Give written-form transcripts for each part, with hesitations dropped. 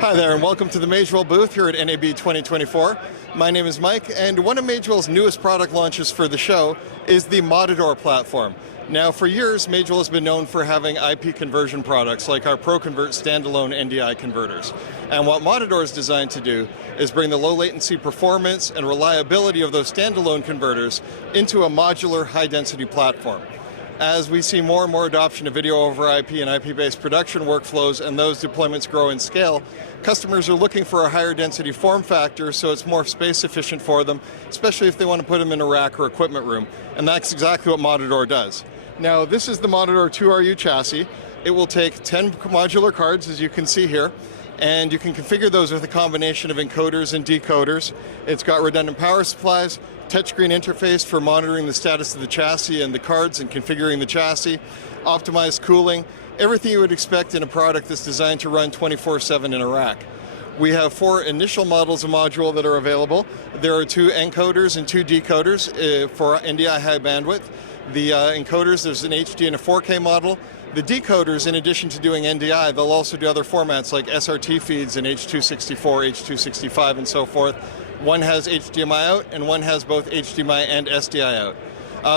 Hi there, and welcome to the Magewell booth here at NAB 2024. My name is Mike, and one of Magewell's newest product launches for the show is the Modator platform. Now, for years, Magewell has been known for having IP conversion products like our ProConvert standalone NDI converters. And what Modator is designed to do is bring the low latency performance and reliability of those standalone converters into a modular high-density platform. As we see more and more adoption of video over IP and IP-based production workflows and those deployments grow in scale, customers are looking for a higher density form factor so it's more space efficient for them, especially if they want to put them in a rack or equipment room. And that's exactly what Modator does. Now, this is the Modator 2RU chassis. It will take 10 modular cards, as you can see here, and you can configure those with a combination of encoders and decoders. It's got redundant power supplies, touchscreen interface for monitoring the status of the chassis and the cards and configuring the chassis, optimized cooling, everything you would expect in a product that's designed to run 24/7 in a rack. We have 4 initial models of module that are available. There are 2 encoders and 2 decoders for NDI high bandwidth. The encoders, there's an HD and a 4K model. The decoders, in addition to doing NDI, they'll also do other formats like SRT feeds in H.264, H.265, and so forth. One has HDMI out, and one has both HDMI and SDI out.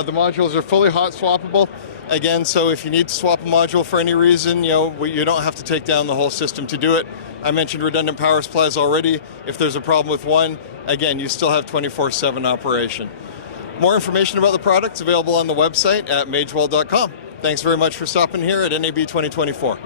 The modules are fully hot swappable. Again, so if you need to swap a module for any reason, you don't have to take down the whole system to do it. I mentioned redundant power supplies already. If there's a problem with one, again, you still have 24/7 operation. More information about the product is available on the website at magewell.com. Thanks very much for stopping here at NAB 2024.